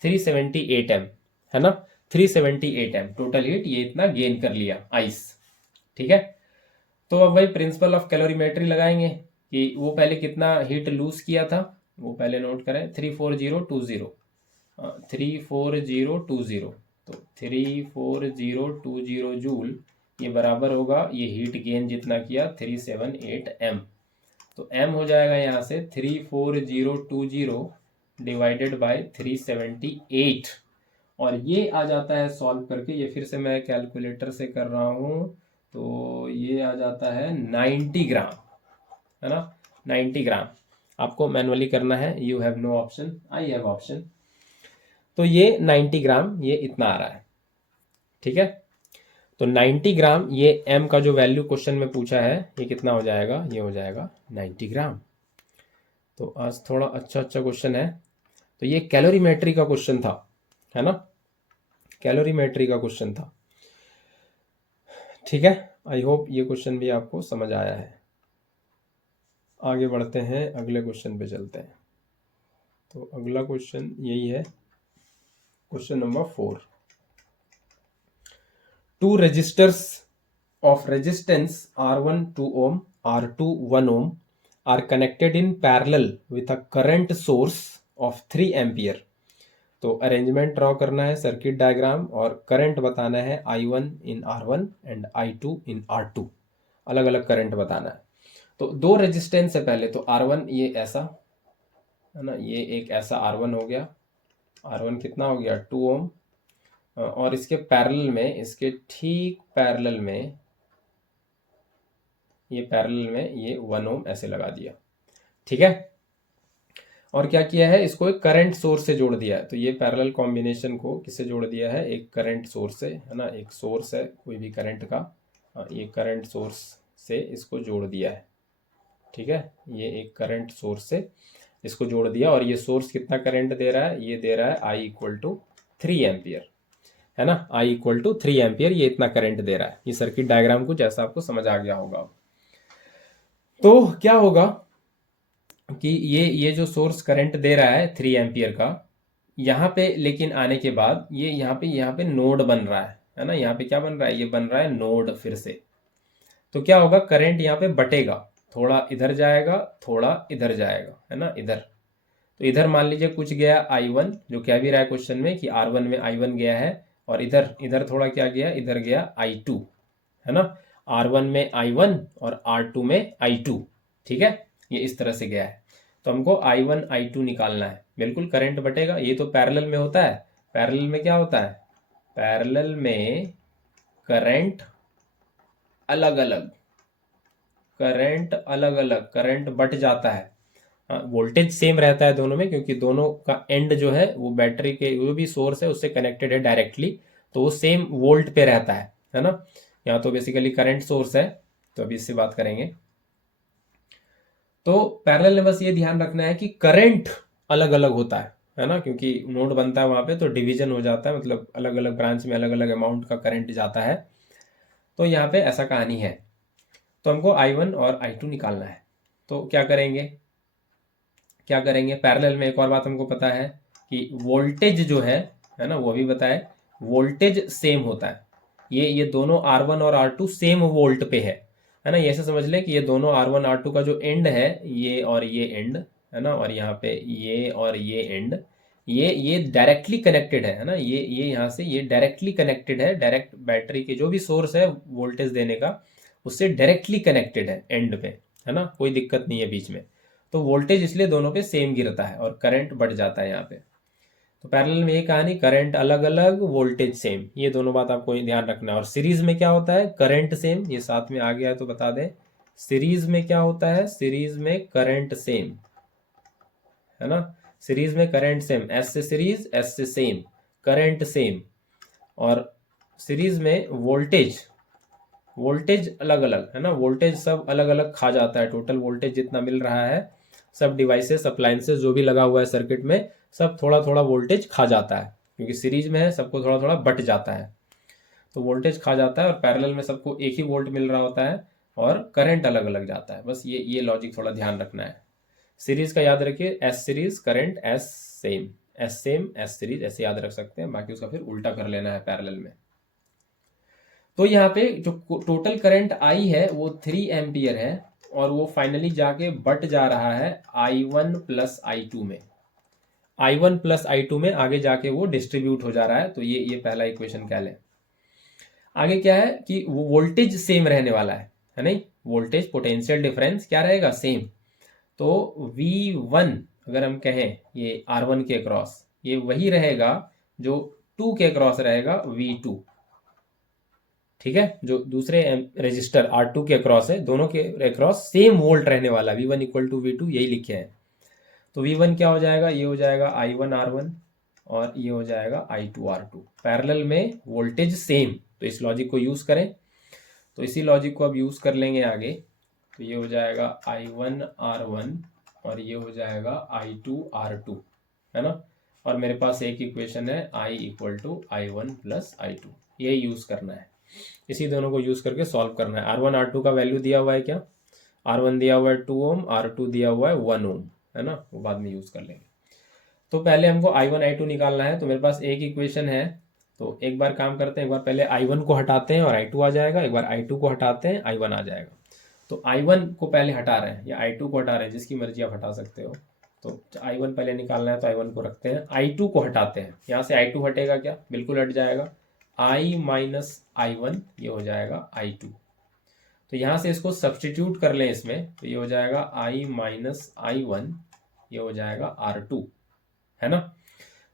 378m, है ना, 378m टोटल हीट ये इतना गेन कर लिया आइस, ठीक है। तो अब भाई प्रिंसिपल ऑफ कैलोरीमेट्री लगाएंगे कि वो पहले कितना हीट लूज किया था, वो पहले नोट करें, 34020, 34020, तो 34020 जूल, ये बराबर होगा ये हीट गेन जितना किया 378m, तो m हो जाएगा यहाँ से 34020 डिवाइडेड बाय 378, और ये आ जाता है सॉल्व करके, ये फिर से मैं कैलकुलेटर से कर रहा हूँ, तो ये आ जाता है 90 ग्राम, है ना, 90 ग्राम। आपको मैनुअली करना है, you have no option, I have option. तो ये 90 ग्राम ये इतना आ रहा है, ठीक है। तो 90 ग्राम ये m का जो वैल्यू क्वेश्चन में पूछा है ये कितना हो जाएगा, ये हो जाएगा 90 ग्राम। तो आज थोड़ा अच्छा क्वेश्चन है। तो ये कैलोरीमेट्री का क्वेश्चन था, है ना, कैलोरीमेट्री का क्वेश्चन था, ठीक है। आई होप ये क्वेश्चन भी आपको समझ आया है। आगे बढ़ते हैं, अगले क्वेश्चन पे चलते हैं। तो अगला क्वेश्चन यही है, question number 4। Two resistors of resistance R1 2 ohm, R2 1 ohm are connected in parallel with a current source of 3 ampere. तो अरेंजमेंट ड्रॉ करना है, सर्किट डायग्राम, और करंट बताना है I1 in R1 and I2 in R2, अलग अलग current बताना है। तो दो रेजिस्टेंस है पहले, तो R1 ये ऐसा, है ना, ये एक ऐसा R1 हो गया, R1 कितना हो गया 2 ओम, और इसके पैरेलल में, इसके ठीक पैरेलल में, ये पैरेलल में ये 1 ओम ऐसे लगा दिया, ठीक है। और क्या किया है, इसको एक करंट सोर्स से जोड़ दिया है। तो ये पैरेलल कॉम्बिनेशन को किससे जोड़ दिया है, एक करंट सोर्स से, है ना, एक सोर्स है कोई भी करंट का, ये करंट सोर्स से इसको जोड़ दिया है, ठीक है, ये एक करंट सोर्स से इसको जोड़ दिया। और ये सोर्स कितना करंट दे रहा है, ये दे रहा है I = 3 एम्पियर, है ना, I = 3 एम्पियर, ये इतना करंट दे रहा है। ये सर्किट डायग्राम को जैसा आपको समझ आ गया होगा। तो क्या होगा कि ये जो सोर्स करंट दे रहा है 3 एम्पियर का, यहाँ पे लेकिन आने के बाद ये यहाँ पे नोड बन रहा है ना, यहाँ पे क्या बन रहा है, ये बन रहा है नोड फिर से। तो क्या होगा, करंट यहाँ पे बटेगा, थोड़ा इधर जाएगा, थोड़ा इधर जाएगा, है ना, इधर। तो इधर मान लीजिए कुछ गया I1, जो कह भी रहा है क्वेश्चन में कि R1 में I1 गया है, और इधर इधर थोड़ा क्या गया, इधर गया I2, है ना। R1 में I1 और R2 में I2, ठीक है, ये इस तरह से गया है। तो हमको I1 I2 निकालना है। बिल्कुल करंट बटेगा, ये तो पैरेलल में होता है। पैरेलल में क्या होता है, पैरेलल में करंट अलग अलग, करंट अलग अलग, करंट बट जाता है। वोल्टेज सेम रहता है दोनों में, क्योंकि दोनों का एंड जो है वो बैटरी के जो भी सोर्स है उससे कनेक्टेड है डायरेक्टली, तो वो सेम वोल्ट पे रहता है ना। यहाँ तो बेसिकली करंट सोर्स है, तो अभी इससे बात करेंगे। तो पैरेलल में बस ये ध्यान रखना है कि करंट अलग अलग होता है ना, क्योंकि नोड बनता है वहां पे तो डिवीजन हो जाता है, मतलब अलग अलग ब्रांच में अलग अलग अमाउंट का करंट जाता है। तो यहाँ पे ऐसा कहानी है। तो हमको I1 और I2 निकालना है। तो क्या करेंगे, पैरेलल में एक और बात हमको पता है कि वोल्टेज जो है ना, वो भी बताए, वोल्टेज सेम होता है। ये दोनों R1 और R2 सेम वोल्ट पे है ना। ये ऐसे समझ लें कि ये दोनों R1 R2 का जो एंड है, ये और ये एंड, है ना, और यहाँ पे ये और ये एंड, ये डायरेक्टली कनेक्टेड है ना। ये यहाँ से ये डायरेक्टली कनेक्टेड है, डायरेक्ट बैटरी के जो भी सोर्स है वोल्टेज देने का, उससे डायरेक्टली कनेक्टेड है एंड पे, है ना, कोई दिक्कत नहीं है बीच में। तो वोल्टेज इसलिए दोनों पे सेम गिरता है और करंट बढ़ जाता है यहाँ पे। तो पैरेलल में ये कहानी, करंट अलग अलग, वोल्टेज सेम, ये दोनों बात आपको ध्यान रखना है। और सीरीज में क्या होता है, करंट सेम, ये साथ में आ गया है तो बता दें। सीरीज में क्या होता है, सीरीज में करंट सेम, है ना। सीरीज में करंट सेम, एस से सीरीज, एस से सेम, करंट सेम। और सीरीज में वोल्टेज, वोल्टेज अलग अलग, है ना, वोल्टेज सब अलग अलग खा जाता है। टोटल वोल्टेज जितना मिल रहा है, सब डिवाइसेस अप्लायंसेस जो भी लगा हुआ है सर्किट में, सब थोड़ा थोड़ा वोल्टेज खा जाता है, क्योंकि सीरीज में है सबको थोड़ा थोड़ा बट जाता है। तो वोल्टेज खा जाता है, और पैरेलल में सबको एक ही वोल्ट मिल रहा होता है और करंट अलग अलग जाता है। बस ये लॉजिक थोड़ा ध्यान रखना है। सीरीज का याद रखिए, S series current S same, S same S series, ऐसे याद रख सकते हैं। बाकी उसका फिर उल्टा कर लेना है पैरेलल में। तो यहाँ पे जो टोटल करंट आई है वो 3 एम्पियर है, और वो फाइनली जाके बट जा रहा है I1 प्लस I2 में। I1 प्लस I2 में आगे जाके वो डिस्ट्रीब्यूट हो जा रहा है। तो ये पहला इक्वेशन कह लें। आगे क्या है कि वो वोल्टेज सेम रहने वाला है नहीं, वोल्टेज पोटेंशियल डिफरेंस क्या रहेगा, सेम। तो V1 अगर हम कहें ये R1 के अक्रॉस, ये वही रहेगा जो 2 के अक्रॉस रहेगा V2, ठीक है, जो दूसरे रजिस्टर R2 के अक्रॉस है, दोनों के अक्रॉस सेम वोल्ट रहने वाला, V1 इक्वल टू V2, यही लिखे हैं। तो V1 क्या हो जाएगा, ये हो जाएगा I1 R1, और ये हो जाएगा I2 R2। पैरेलल में वोल्टेज सेम, तो इस लॉजिक को यूज करें। तो इसी लॉजिक को अब यूज कर लेंगे आगे। तो ये हो जाएगा I1 R1, और ये हो जाएगा I2 R2, है ना। और मेरे पास एक इक्वेशन है I equal to I1 plus I2, ये यूज करना है। इसी दोनों को यूज करके सॉल्व करना है। R1 R2 का वैल्यू दिया हुआ है क्या, R1 दिया हुआ है 2 ओम, R2 दिया हुआ है 1 ओम, है ना, वो बाद में यूज कर लेंगे। तो पहले हमको I1 I2 निकालना है। तो मेरे पास एक इक्वेशन है, तो एक बार काम करते हैं, एक बार पहले I1 को हटाते हैं और I2 आ जाएगा, एक बार I2 को हटाते हैं I1 आ जाएगा। तो I1 को पहले हटा रहे हैं या I2 को हटा रहे हैं, जिसकी मर्जी आप हटा सकते हो। तो I1 पहले निकालना है, तो I1 को रखते हैं, I2 को हटाते हैं। यहाँ से I2 हटेगा क्या, बिल्कुल हट जाएगा, I माइनस I1, ये हो जाएगा I2। तो यहाँ से इसको सब्सटीट्यूट कर लें इसमें, तो ये हो जाएगा I माइनस I1, ये हो जाएगा R2, है ना।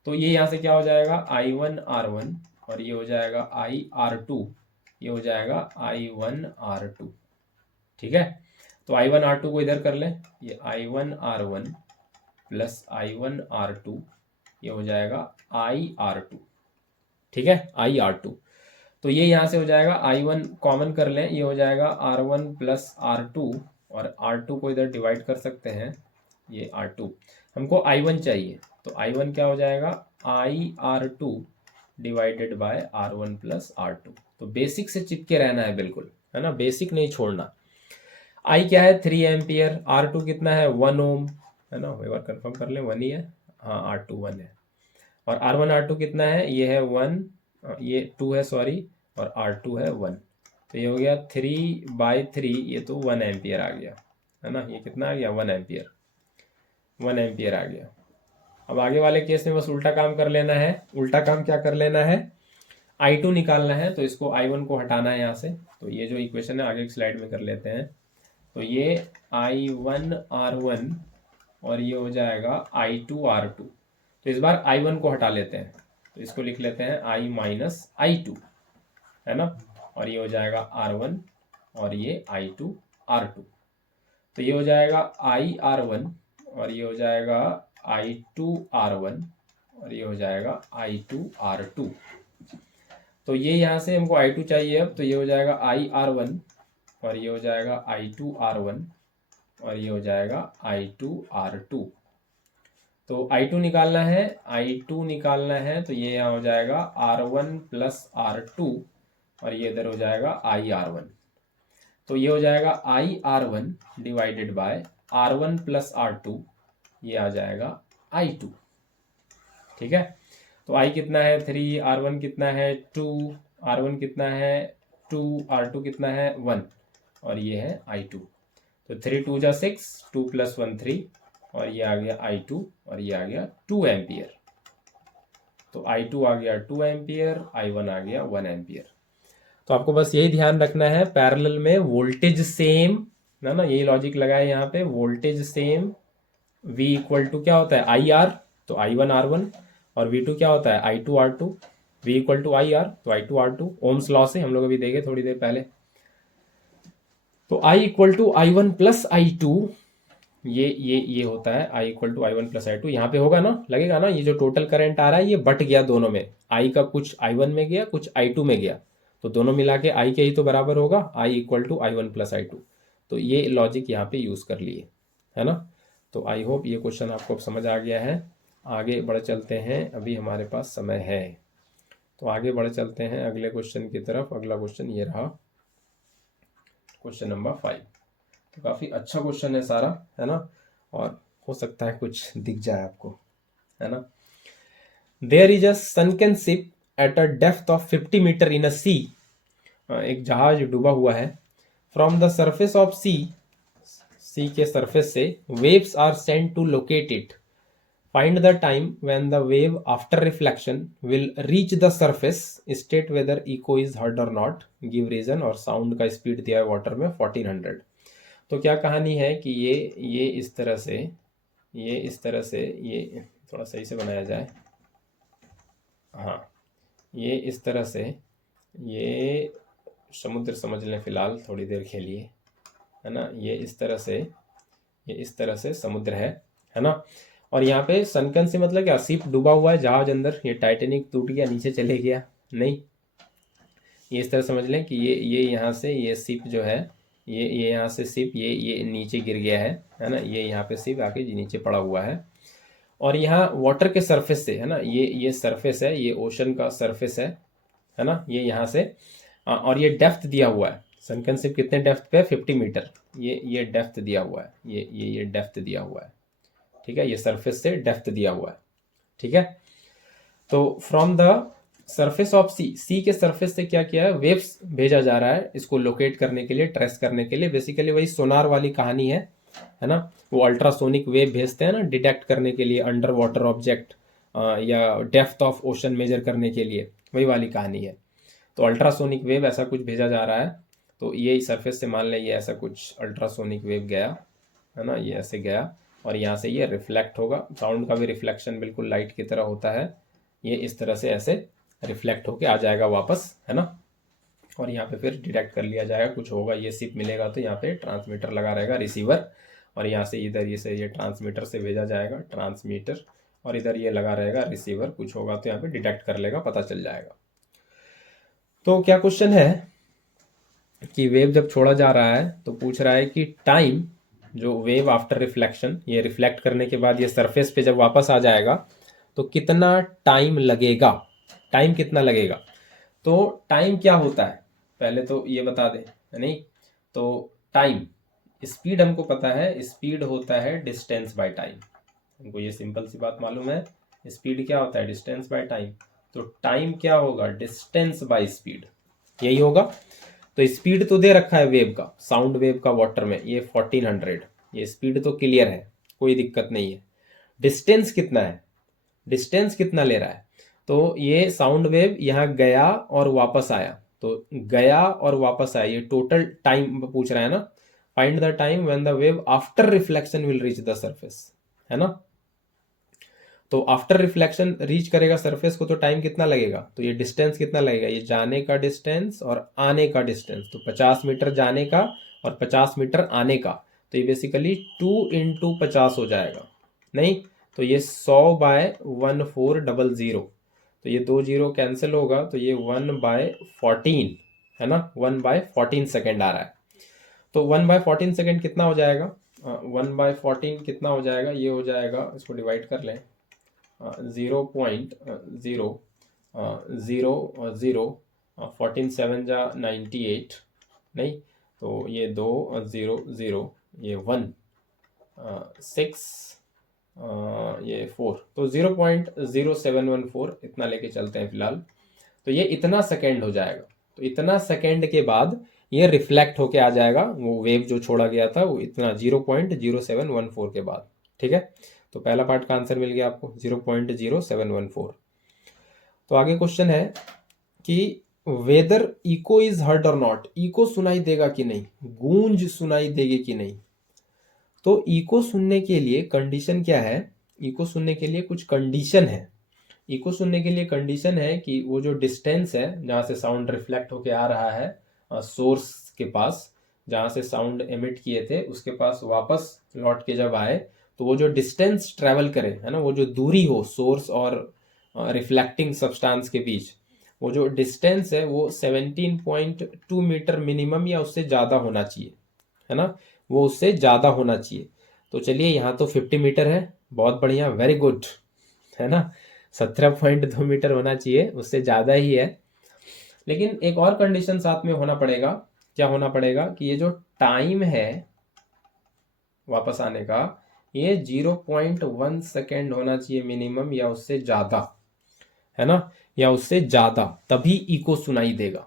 तो ये यहाँ से क्या हो जाएगा, I1 R1, और ये हो जाएगा I R2, ये हो जाएगा I1 R2, ठीक है। तो I1 R2 को इधर कर लें, ये I1 R1 plus I1 R2, ये हो जाएगा I R2, ठीक है, I R2। तो ये यहाँ से हो जाएगा, I1 कॉमन कर लें, ये हो जाएगा R1 प्लस R2, और R2 को इधर डिवाइड कर सकते हैं, ये R2। हमको I1 चाहिए, तो I1 क्या हो जाएगा, I R2 divided by R1 plus R2। तो बेसिक से चिपके रहना है बिल्कुल, है ना, बेसिक नहीं छोड़ना। I क्या है 3 एम्पियर, R2 कितना है 1 ओम, है ना, एक बार कंफर्म कर लें 1 ही है, हाँ R2 1 है। और R1 R2 कितना है, ये है 1, ये 2 है सॉरी, और R2 है 1। तो ये हो गया 3/3, ये तो 1 एम्पियर आ गया, है ना, ये कितना आ गया 1 एम्पियर, 1 एम्पियर आ गया। अब आगे वाले केस में बस उल्टा काम कर लेना है। उल्टा काम क्या कर लेना है, I2 निकालना है, तो इसको I1 को हटाना है यहाँ से। तो ये जो इक्वेशन है आगे की स्लाइड में कर लेते हैं। तो ये I1 R1 और ये हो जाएगा I2 R2। तो इस बार I1 को हटा लेते हैं, तो इसको लिख लेते हैं I माइनस I2, है ना, और ये हो जाएगा R1 और ये I2 R2। तो ये हो जाएगा I R1 और ये हो जाएगा I2 R1 और ये हो जाएगा I2 R2। तो ये यहाँ से हमको I2 चाहिए अब, तो ये हो जाएगा I R1 और ये हो जाएगा I2 R1 और ये हो जाएगा I2 R2। तो I2 निकालना है, I2 निकालना है, तो ये यहाँ हो जाएगा R1 प्लस R2 और ये इधर हो जाएगा I R1। तो ये हो जाएगा I R1 divided by R1 plus R2, ये आ जाएगा I2। ठीक है, तो I कितना है 3, R1 कितना है 2, R1 कितना है 2, R2 कितना है 1 और ये है I2। तो 3 2 जा 6, 2 प्लस 1 3 और ये आ गया I2 और ये आ गया 2 एम्पियर। तो I2 आ गया 2 एम्पियर, I1 आ गया 1 एम्पियर। तो आपको बस यही ध्यान रखना है, पैरेलल में वोल्टेज सेम, ना ना, यही लॉजिक लगाए यहाँ पे, voltage same, V equal to क्या होता है आई आर, तो I1 R1, और V2 क्या होता है I2 R2, V equal to I R, तो I2 R2, ओम्स लॉ से हम लोग अभी देखे थोड़ी देर पहले। तो I equal to I1 plus I2, ये होता है I equal to I1 plus I2। यहाँ पे होगा ना, लगेगा ना, ये जो टोटल करंट आ रहा है ये बट गया दोनों में, I का कुछ I1 में गया, कुछ I2 में गया, तो दोनों मिला के I के ही तो बराबर होगा, I equal to I1 plus I2। तो ये लॉजिक यहाँ पे यूज कर लिए, है ना। तो आई होप ये क्वेश्चन आपको अब समझ आ गया है। आगे बढ़ चलते हैं, अभी हमारे पास समय है, तो आगे बढ़ चलते हैं अगले क्वेश्चन की तरफ। अगला क्वेश्चन ये रहा, क्वेश्चन नंबर 5। तो काफ़ी अच्छा क्वेश्चन है सारा, है ना, और हो सकता है कुछ दिख जाए आपको, है ना। There is a sunken ship at a depth of 50 metre in a sea. एक जहाज डूबा हुआ है। From the surface of sea के सरफेस से waves are sent to locate it. Find the time when the wave after reflection will reach the surface, state whether echo is heard और not, give reason, और sound का speed दिया है water में 1400। तो क्या कहानी है कि ये इस तरह से, ये थोड़ा सही से बनाया जाए, हाँ, ये इस तरह से, ये समुद्र समझ लें फिलहाल थोड़ी देर के लिए, है ना, ये इस तरह से समुद्र है ना। और यहाँ पे सनकन से मतलब क्या, शिप डूबा हुआ है, जहाज अंदर, ये टाइटेनिक टूट गया, नीचे चले गया, नहीं, ये इस तरह समझ लें कि ये यहाँ से, ये शिप जो है, ये यहाँ से शिप, ये नीचे गिर गया है ना, ये यहाँ पे शिप आके नीचे पड़ा हुआ है। और यहाँ वाटर के सरफेस से, है ना, ये सरफेस है, ये ओशन का सरफेस है ना, ये यहाँ से, और ये डेप्थ दिया हुआ है, सनकन शिप कितने डेप्थ पे है 50 मीटर, ये डेप्थ दिया हुआ है, ये डेप्थ दिया हुआ है, ठीक है, ये सरफेस से डेप्थ दिया हुआ है, ठीक है। तो from the surface of sea के सरफेस से क्या किया है, वेव्स भेजा जा रहा है इसको लोकेट करने के लिए, ट्रेस करने के लिए। बेसिकली वही सोनार वाली कहानी है ना, वो अल्ट्रासोनिक वेव भेजते हैं ना डिटेक्ट करने के लिए अंडर वाटर ऑब्जेक्ट, या डेप्थ ऑफ ओशन मेजर करने के लिए, वही वाली कहानी है। तो अल्ट्रासोनिक वेव ऐसा कुछ भेजा जा रहा है, तो ये सरफेस से मान लें ये ऐसा कुछ अल्ट्रासोनिक वेव गया, है ना, ये ऐसे गया, और यहाँ से ये रिफ्लेक्ट होगा, साउंड का भी रिफ्लेक्शन बिल्कुल लाइट की तरह होता है, ये इस तरह से ऐसे रिफ्लेक्ट होके आ जाएगा वापस, है ना, और यहाँ पे फिर डिटेक्ट कर लिया जाएगा, कुछ होगा, ये शिप मिलेगा तो यहाँ पे ट्रांसमीटर लगा रहेगा, रिसीवर, और यहाँ से इधर ये ट्रांसमीटर से भेजा जाएगा, ट्रांसमीटर, और इधर ये लगा रहेगा रिसीवर, कुछ होगा तो यहाँ पे डिटेक्ट कर लेगा, पता चल जाएगा। तो क्या क्वेश्चन है कि वेव जब छोड़ा जा रहा है तो पूछ रहा है कि टाइम, जो वेव आफ्टर रिफ्लेक्शन, ये रिफ्लेक्ट करने के बाद ये सरफेस पे जब वापस आ जाएगा तो कितना टाइम लगेगा, टाइम कितना लगेगा। तो टाइम क्या होता है पहले तो ये बता दें, नहीं, तो टाइम, स्पीड हमको पता है, स्पीड होता है डिस्टेंस बाय टाइम, हमको ये सिंपल सी बात मालूम है, स्पीड क्या होता है डिस्टेंस बाय टाइम। तो टाइम क्या होगा डिस्टेंस बाय स्पीड, यही होगा। तो स्पीड तो दे रखा है वेव का, साउंड वेव का वाटर में, ये 1400, ये स्पीड तो क्लियर है, कोई दिक्कत नहीं है। डिस्टेंस कितना है, डिस्टेंस कितना ले रहा है, तो ये साउंड वेव यहाँ गया और वापस आया, तो गया और वापस आया, ये टोटल टाइम पूछ रहा है ना। Find the time when the wave after reflection will reach the surface, है ना। तो आफ्टर रिफ्लेक्शन रीच करेगा सरफेस को, तो टाइम कितना लगेगा, तो ये डिस्टेंस कितना लगेगा, ये जाने का डिस्टेंस और आने का डिस्टेंस, तो 50 मीटर जाने का और 50 मीटर आने का, तो ये बेसिकली 2 × 50 हो जाएगा, नहीं तो ये 100/1400, तो ये 2 जीरो कैंसिल होगा, तो ये 1/14 है ना, 1/14 सेकेंड आ रहा है। तो 1/14 सेकेंड कितना हो जाएगा, 1/14 कितना हो जाएगा, ये हो जाएगा, इसको डिवाइड कर लें, 0.000 14 7 जा 98, नहीं तो ये 2 0 0 ये 1 6 ये 4, तो 0.0714 इतना लेके चलते हैं फिलहाल। तो ये इतना सेकेंड हो जाएगा, तो इतना सेकेंड के बाद ये रिफ्लेक्ट होके आ जाएगा, वो वेव जो छोड़ा गया था वो इतना 0.0714 के बाद, ठीक है। तो पहला पार्ट का आंसर मिल गया आपको 0.0714। तो आगे क्वेश्चन है कि वेदर इको इज हर्ड और नॉट, इको सुनाई देगा कि नहीं, गूंज सुनाई देगी कि नहीं। तो इको सुनने के लिए कंडीशन क्या है, इको सुनने के लिए कुछ कंडीशन है। इको सुनने के लिए कंडीशन है कि वो जो डिस्टेंस है जहाँ से साउंड रिफ्लेक्ट होके आ रहा है सोर्स के पास, जहाँ से साउंड एमिट किए थे उसके पास वापस लौट के जब आए, तो वो जो डिस्टेंस ट्रेवल करे, है ना, वो जो दूरी हो सोर्स और रिफ्लेक्टिंग सब्सटेंस के बीच, वो जो डिस्टेंस है वो 17.2 मीटर मिनिमम या उससे ज़्यादा होना चाहिए, है ना, वो उससे ज़्यादा होना चाहिए। तो चलिए यहाँ तो 50 मीटर है, बहुत बढ़िया, वेरी गुड, है ना, 17.2 मीटर होना चाहिए, उससे ज़्यादा ही है। लेकिन एक और कंडीशन साथ में होना पड़ेगा, क्या होना पड़ेगा कि ये जो टाइम है वापस आने का, ये 0.1 सेकेंड होना चाहिए मिनिमम या उससे ज़्यादा, है ना, या उससे ज़्यादा, तभी इको सुनाई देगा,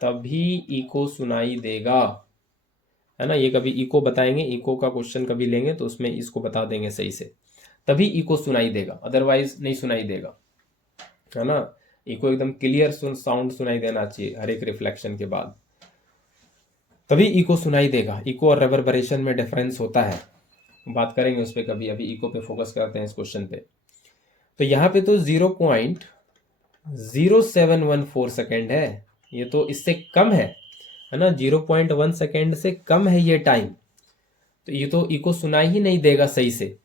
तभी इको सुनाई देगा, है ना। ये कभी इको बताएंगे, इको का क्वेश्चन कभी लेंगे तो उसमें इसको बता देंगे सही से, तभी इको सुनाई देगा, अदरवाइज नहीं सुनाई देगा, है ना। इको एकदम क्लियर साउंड सुनाई देना चाहिए हर एक रिफ्लेक्शन के बाद, तभी इको सुनाई देगा। इको और रेवर्बरेशन में डिफरेंस होता है, बात करेंगे उस पर कभी, अभी इको पे फोकस करते हैं इस क्वेश्चन पे। तो यहाँ पे तो 0.0714 सेकेंड है, ये तो इससे कम है ना, 0.1 सेकेंड से कम है ये टाइम, तो ये तो इको सुनाई ही नहीं देगा सही से।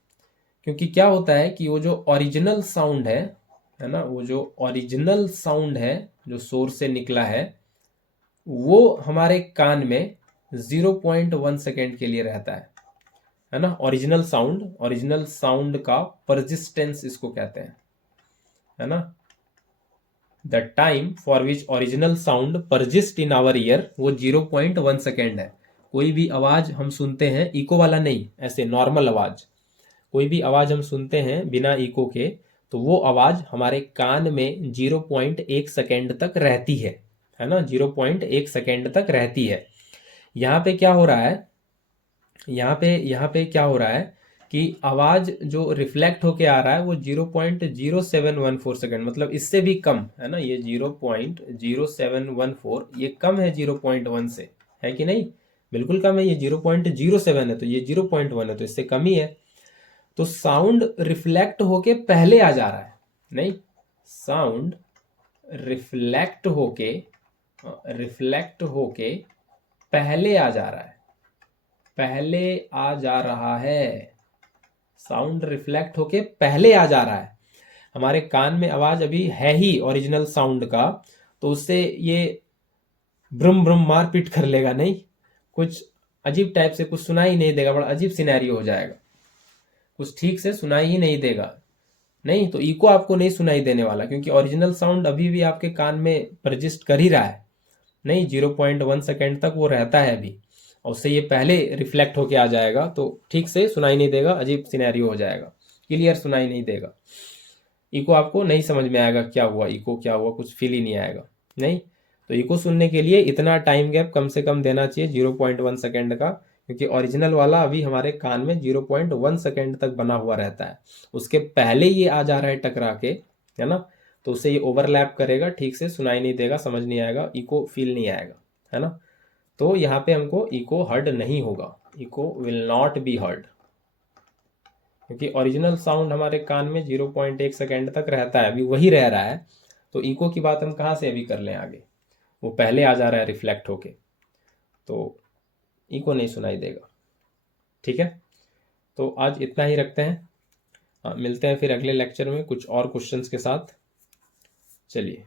क्योंकि क्या होता है कि वो जो ओरिजिनल साउंड है ना, वो जो ओरिजिनल साउंड है जो सोर्स से निकला है, वो हमारे कान में 0.1 सेकेंड के लिए रहता है ना। ओरिजिनल साउंड का परसिस्टेंस इसको कहते हैं, है ना। The time for which original sound persist in our ear, वो 0.1 सेकेंड है। कोई भी आवाज हम सुनते हैं, इको वाला नहीं, ऐसे नॉर्मल आवाज, कोई भी आवाज हम सुनते हैं बिना इको के, तो वो आवाज हमारे कान में 0.1 सेकेंड तक रहती है ना, 0.1 सेकेंड तक रहती है। यहाँ पे क्या हो रहा है, यहाँ पे क्या हो रहा है कि आवाज जो रिफ्लेक्ट होके आ रहा है वो 0.0714 सेकेंड, मतलब इससे भी कम, है ना, ये 0.0714 ये कम है 0.1 से, है कि नहीं, बिल्कुल कम है, ये 0.07 है, तो ये 0.1 है, तो इससे कम ही है। तो साउंड रिफ्लेक्ट होके पहले आ जा रहा है, नहीं, साउंड रिफ्लेक्ट होके पहले आ जा रहा है, पहले आ जा रहा है, साउंड रिफ्लेक्ट होके पहले आ जा रहा है। हमारे कान में आवाज अभी है ही ओरिजिनल साउंड का, तो उससे ये ब्रुम ब्रुम मार पीट कर लेगा, नहीं, कुछ अजीब टाइप से कुछ सुनाई ही नहीं देगा, बड़ा अजीब सिनेरियो हो जाएगा, कुछ ठीक से सुनाई ही नहीं देगा, नहीं। तो इको आपको नहीं सुनाई देने वाला, क्योंकि ओरिजिनल साउंड अभी भी आपके कान में परजिस्ट कर ही रहा है, नहीं, 0.1 सेकेंड तक वो रहता है अभी, और उससे ये पहले रिफ्लेक्ट होके आ जाएगा, तो ठीक से सुनाई नहीं देगा, अजीब सिनेरियो हो जाएगा, क्लियर सुनाई नहीं देगा, इको आपको नहीं समझ में आएगा, क्या हुआ इको, क्या हुआ, कुछ फील ही नहीं आएगा, नहीं। तो इको सुनने के लिए इतना टाइम गैप कम से कम देना चाहिए 0.1 सेकेंड का, क्योंकि ओरिजिनल वाला अभी हमारे कान में 0.1 सेकेंड तक बना हुआ रहता है, उसके पहले ये आ जा रहा है टकरा के, है ना, तो उससे ये ओवरलैप करेगा, ठीक से सुनाई नहीं देगा, समझ नहीं आएगा, इको फील नहीं आएगा, है ना। तो यहाँ पे हमको इको हर्ड नहीं होगा, echo will not be heard, क्योंकि ओरिजिनल साउंड हमारे कान में 0.1 सेकेंड तक रहता है, अभी वही रह रहा है। तो इको की बात हम कहाँ से अभी कर लें आगे, वो पहले आ जा रहा है रिफ्लेक्ट होके, तो इको नहीं सुनाई देगा। ठीक है, तो आज इतना ही रखते हैं। मिलते हैं फिर अगले लेक्चर में कुछ और क्वेश्चंस के साथ। चलिए।